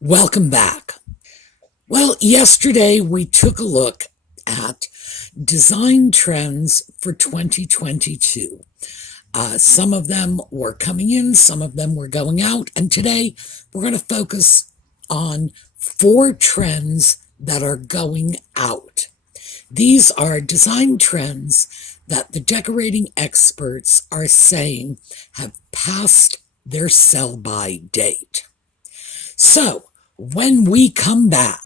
Welcome back. Well, yesterday we took a look at design trends for 2022. Some of them were coming in, some of them were going out, and today we're going to focus on 4 trends that are going out. These are design trends that the decorating experts are saying have passed their sell-by date. So, when we come back,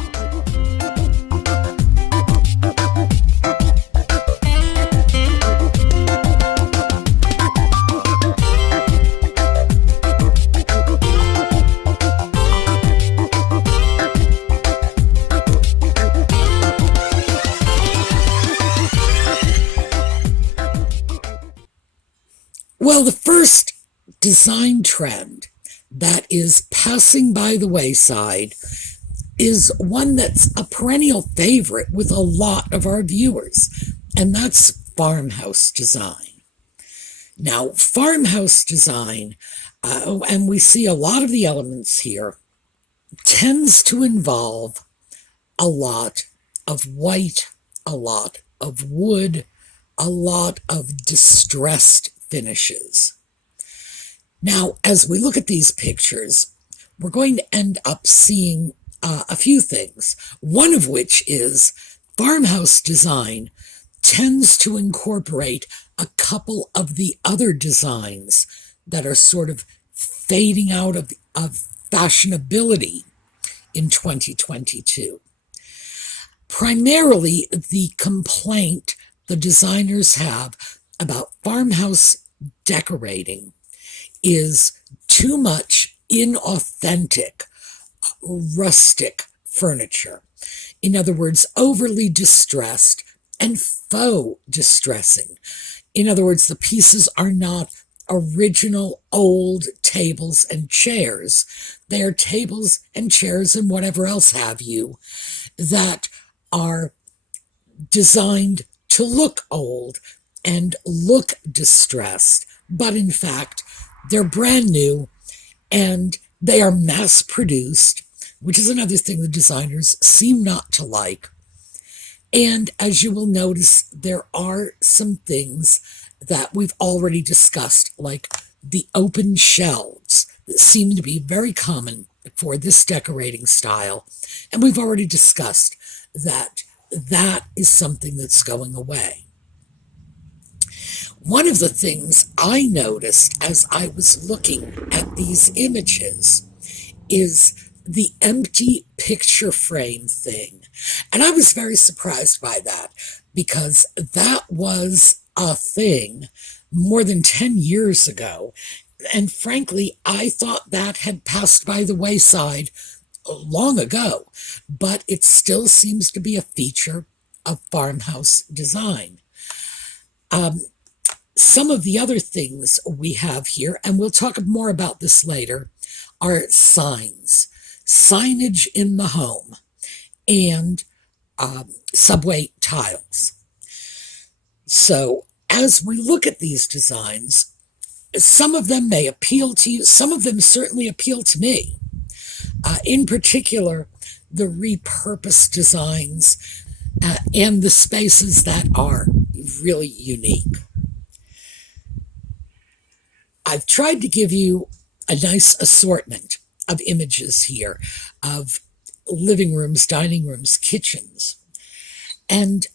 well, the first design trend that is passing by the wayside is one that's a perennial favorite with a lot of our viewers, and that's farmhouse design. Now, farmhouse design, and we see a lot of the elements here, tends to involve a lot of white, a lot of wood, a lot of distressed finishes. Now, as we look at these pictures, we're going to end up seeing a few things, one of which is farmhouse design tends to incorporate a couple of the other designs that are sort of fading out of fashionability in 2022. Primarily, the complaint the designers have about farmhouse decorating is too much inauthentic, rustic furniture. In other words, overly distressed and faux distressing. In other words, the pieces are not original old tables and chairs. They are tables and chairs and whatever else have you that are designed to look old and look distressed, but in fact, they're brand new and they are mass produced, which is another thing the designers seem not to like. And as you will notice, there are some things that we've already discussed, like the open shelves that seem to be very common for this decorating style. And we've already discussed that that is something that's going away. One of the things I noticed as I was looking at these images is the empty picture frame thing. And I was very surprised by that because that was a thing more than 10 years ago. And frankly, I thought that had passed by the wayside long ago, but it still seems to be a feature of farmhouse design. Some of the other things we have here, and we'll talk more about this later, are signs, signage in the home, and subway tiles. So as we look at these designs, some of them may appeal to you, some of them certainly appeal to me. In particular, the repurposed designs and the spaces that are really unique. I've tried to give you a nice assortment of images here of living rooms, dining rooms, kitchens. And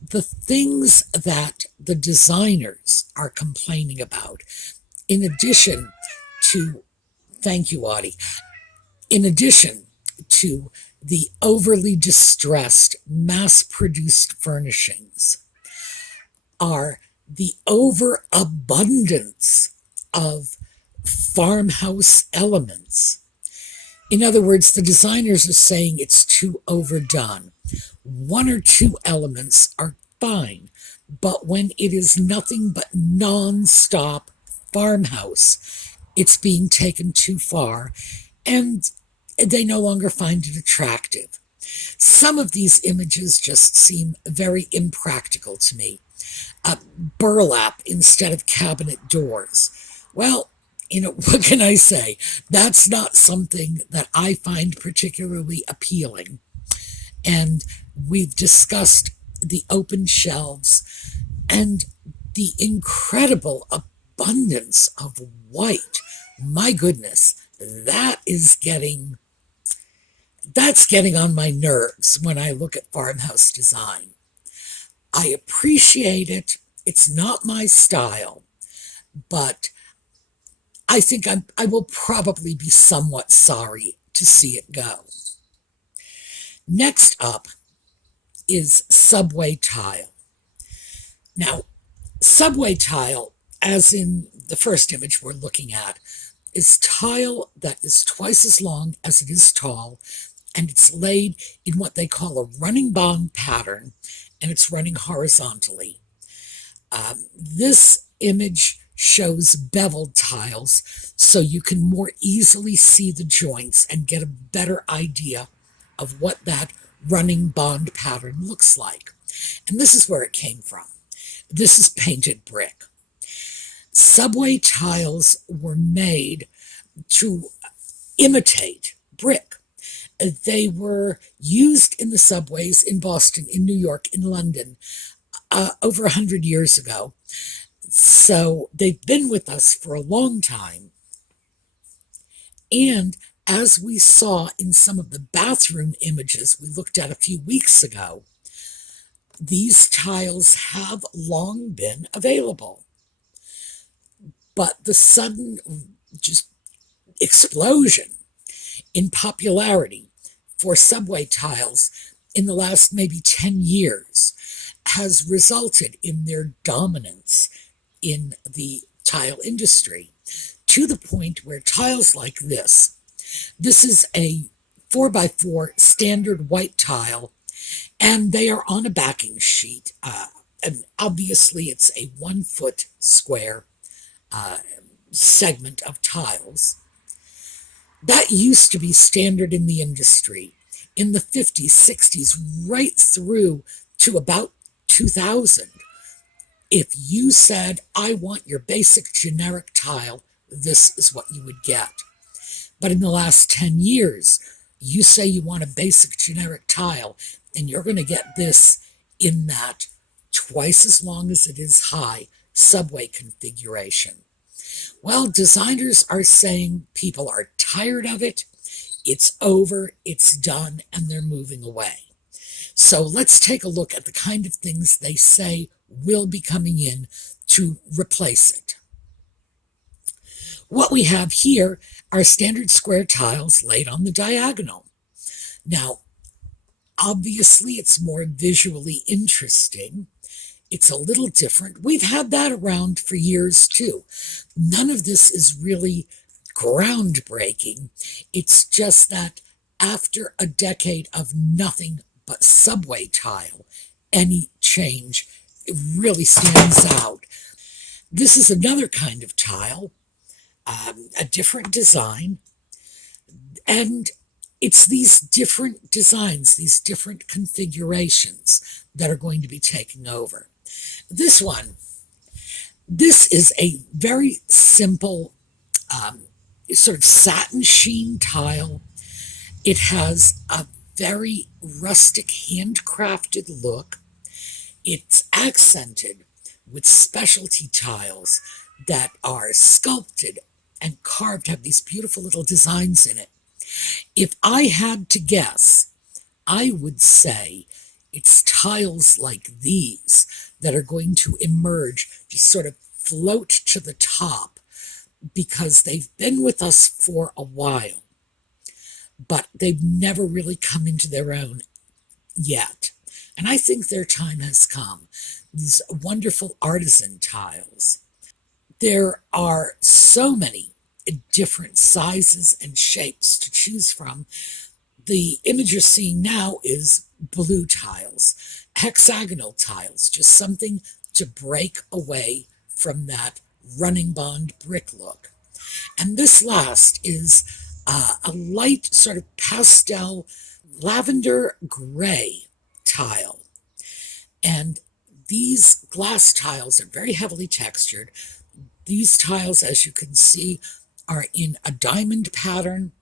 the things that the designers are complaining about, in addition to, thank you, Audie, in addition to the overly distressed, mass-produced furnishings, are the overabundance of farmhouse elements. In other words, the designers are saying it's too overdone. 1 or 2 elements are fine, but when it is nothing but non-stop farmhouse, it's being taken too far, and they no longer find it attractive. Some of these images just seem very impractical to me. Burlap instead of cabinet doors. Well, What can I say? That's not something that I find particularly appealing. And we've discussed the open shelves and the incredible abundance of white. My goodness, that's getting on my nerves when I look at farmhouse design. I appreciate it. It's not my style, but I think I will probably be somewhat sorry to see it go. Next up is subway tile. Now, subway tile, as in the first image we're looking at, is tile that is twice as long as it is tall, and it's laid in what they call a running bond pattern, and it's running horizontally. This image shows beveled tiles, so you can more easily see the joints and get a better idea of what that running bond pattern looks like. And this is where it came from. This is painted brick. Subway tiles were made to imitate brick. They were used in the subways in Boston, in New York, in London, over 100 years ago. So they've been with us for a long time. And as we saw in some of the bathroom images we looked at a few weeks ago, these tiles have long been available. But the sudden just explosion in popularity for subway tiles in the last maybe 10 years has resulted in their dominance in the tile industry, to the point where tiles like this is a 4x4 standard white tile, and they are on a backing sheet. And obviously it's a 1 foot square segment of tiles. That used to be standard in the industry in the 50s, 60s, right through to about 2000. If you said, I want your basic generic tile, this is what you would get. But in the last 10 years, you say you want a basic generic tile, and you're going to get this in that twice as long as it is high subway configuration. Well, designers are saying people are tired of it, it's over, it's done, and they're moving away. So let's take a look at the kind of things they say will be coming in to replace it. What we have here are standard square tiles laid on the diagonal. Now, obviously, it's more visually interesting. It's a little different. We've had that around for years, too. None of this is really groundbreaking. It's just that after a decade of nothing but subway tile, any change really stands out. This is another kind of tile, a different design, and it's these different designs, these different configurations that are going to be taking over. This is a very simple sort of satin sheen tile. It has a very rustic handcrafted look. It's accented with specialty tiles that are sculpted and carved, have these beautiful little designs in it. If I had to guess, I would say it's tiles like these that are going to emerge, just sort of float to the top, because they've been with us for a while, but they've never really come into their own yet. And I think their time has come. These wonderful artisan tiles. There are so many different sizes and shapes to choose from. The image you're seeing now is blue tiles, hexagonal tiles, just something to break away from that running bond brick look. And this last is a light sort of pastel lavender gray tile. And these glass tiles are very heavily textured, These tiles, as you can see, are in a diamond pattern.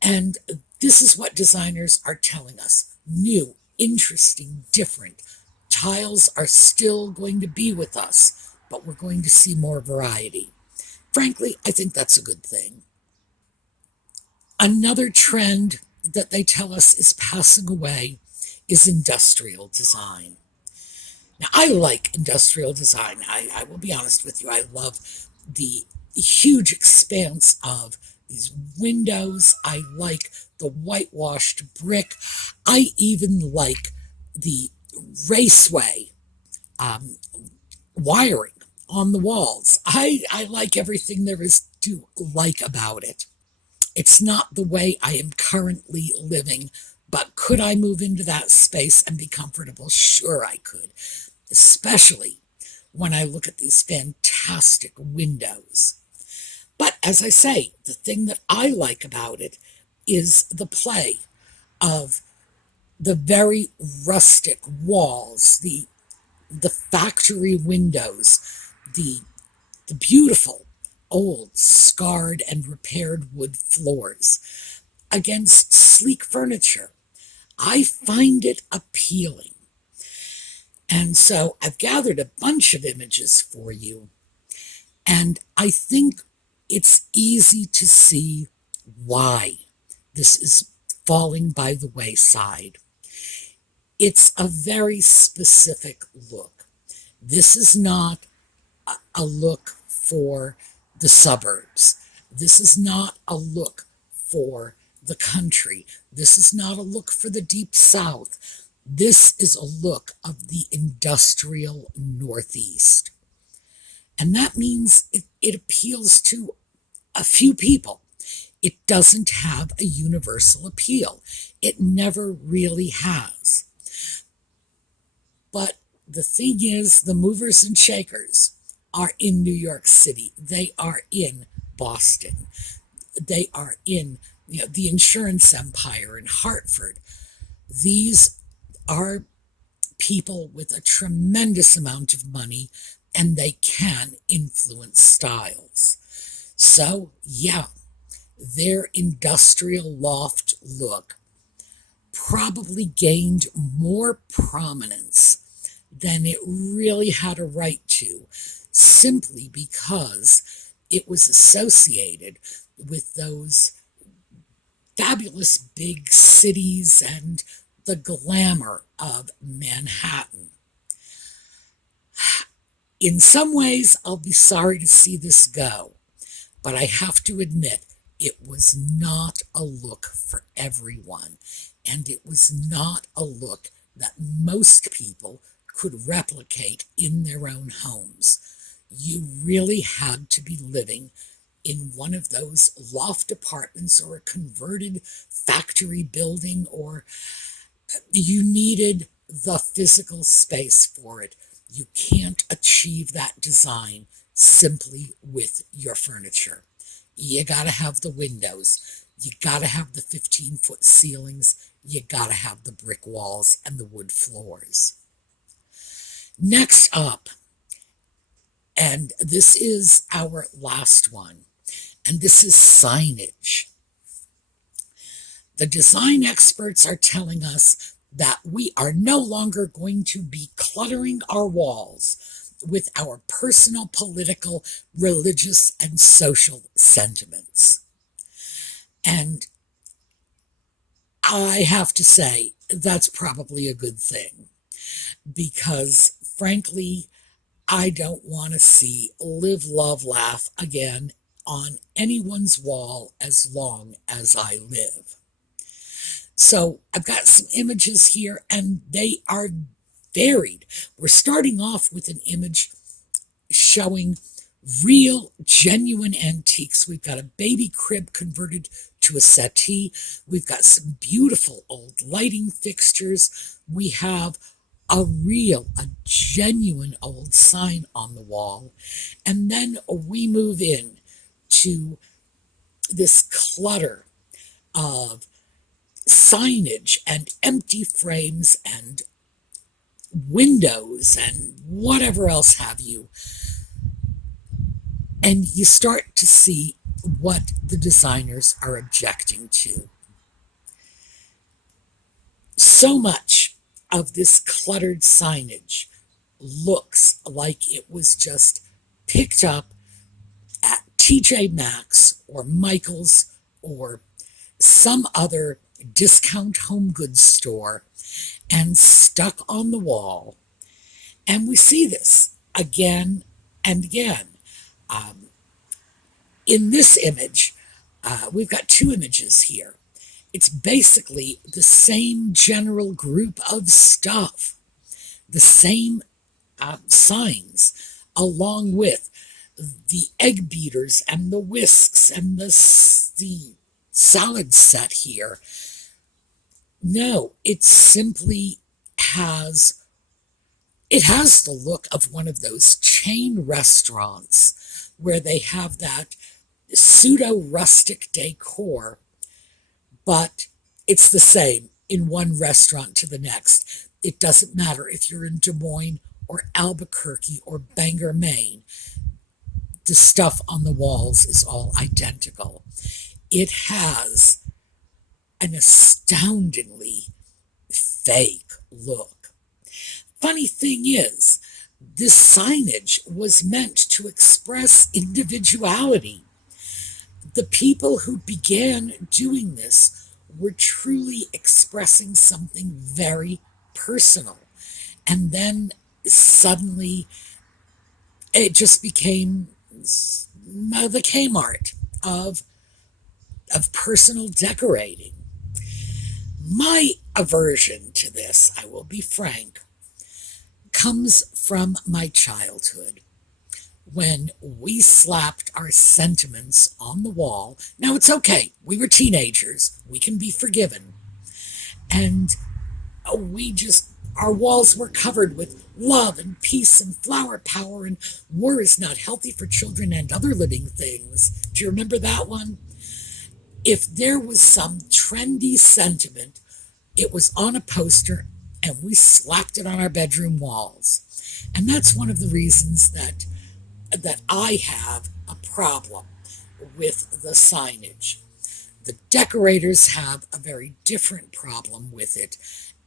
And this is what designers are telling us. New, interesting, different. Tiles are still going to be with us, but we're going to see more variety. Frankly, I think that's a good thing. Another trend that they tell us is passing away is industrial design. Now, I like industrial design. I will be honest with you. I love the huge expanse of these windows. I like the whitewashed brick. I even like the raceway wiring on the walls. I like everything there is to like about it. It's not the way I am currently living, but could I move into that space and be comfortable? Sure, I could, especially when I look at these fantastic windows. But as I say, the thing that I like about it is the play of the very rustic walls, the factory windows, the beautiful old scarred and repaired wood floors against sleek furniture. I find it appealing. And so I've gathered a bunch of images for you, and I think it's easy to see why this is falling by the wayside. It's a very specific look. This is not a look for the suburbs. This is not a look for the country. This is not a look for the deep south. This is a look of the industrial Northeast. And that means it appeals to a few people. It doesn't have a universal appeal. It never really has. But the thing is, the movers and shakers are in New York City. They are in Boston. They are in the insurance empire in Hartford. These are people with a tremendous amount of money, and they can influence styles. So, yeah, their industrial loft look probably gained more prominence than it really had a right to, simply because it was associated with those fabulous big cities and the glamour of Manhattan. In some ways, I'll be sorry to see this go, but I have to admit, it was not a look for everyone, and it was not a look that most people could replicate in their own homes. You really had to be living in one of those loft apartments or a converted factory building, or you needed the physical space for it. You can't achieve that design simply with your furniture. You gotta have the windows. You gotta have the 15-foot ceilings. You gotta have the brick walls and the wood floors. Next up, and this is our last one, and this is signage. The design experts are telling us that we are no longer going to be cluttering our walls with our personal, political, religious, and social sentiments. And I have to say, that's probably a good thing, because frankly, I don't want to see live, love, laugh again on anyone's wall as long as I live. So I've got some images here, and they are varied. We're starting off with an image showing real, genuine antiques. We've got a baby crib converted to a settee. We've got some beautiful old lighting fixtures. We have a genuine old sign on the wall. And then we move in to this clutter of signage and empty frames and windows and whatever else have you. And you start to see what the designers are objecting to. So much of this cluttered signage looks like it was just picked up at TJ Maxx or Michael's or some other discount home goods store and stuck on the wall. And we see this again and again. In this image, we've got two images here. It's basically the same general group of stuff, the same signs, along with the egg beaters and the whisks and the salad set here. No, it simply has the look of one of those chain restaurants where they have that pseudo-rustic decor, but it's the same in one restaurant to the next. It doesn't matter if you're in Des Moines or Albuquerque or Bangor, Maine. The stuff on the walls is all identical. It has an astoundingly fake look. Funny thing is, this signage was meant to express individuality. The people who began doing this were truly expressing something very personal. And then suddenly it just became the Kmart of personal decorating. My aversion to this, I will be frank, comes from my childhood, when we slapped our sentiments on the wall. Now, it's okay. We were teenagers. We can be forgiven. And our walls were covered with love and peace and flower power, and war is not healthy for children and other living things. Do you remember that one? If there was some trendy sentiment, it was on a poster, and we slapped it on our bedroom walls. And that's one of the reasons that I have a problem with the signage. The decorators have a very different problem with it,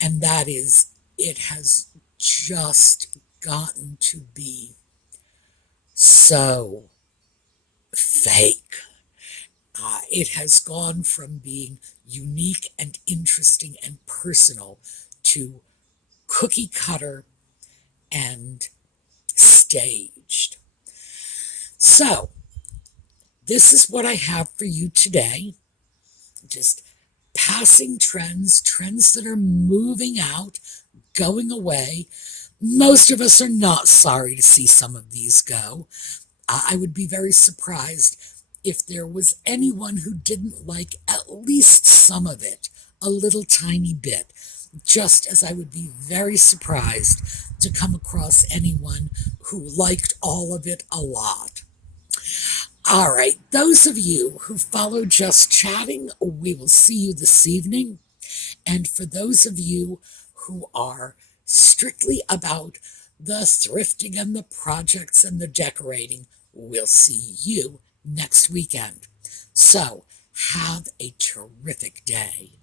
and that is it has just gotten to be so fake. It has gone from being unique and interesting and personal to cookie cutter and staged. So, this is what I have for you today. Just passing trends that are moving out, going away. Most of us are not sorry to see some of these go. I would be very surprised if there was anyone who didn't like at least some of it, a little tiny bit, just as I would be very surprised to come across anyone who liked all of it a lot. All right, those of you who follow Just Chatting, we will see you this evening. And for those of you who are strictly about the thrifting and the projects and the decorating, we'll see you next weekend. So, have a terrific day.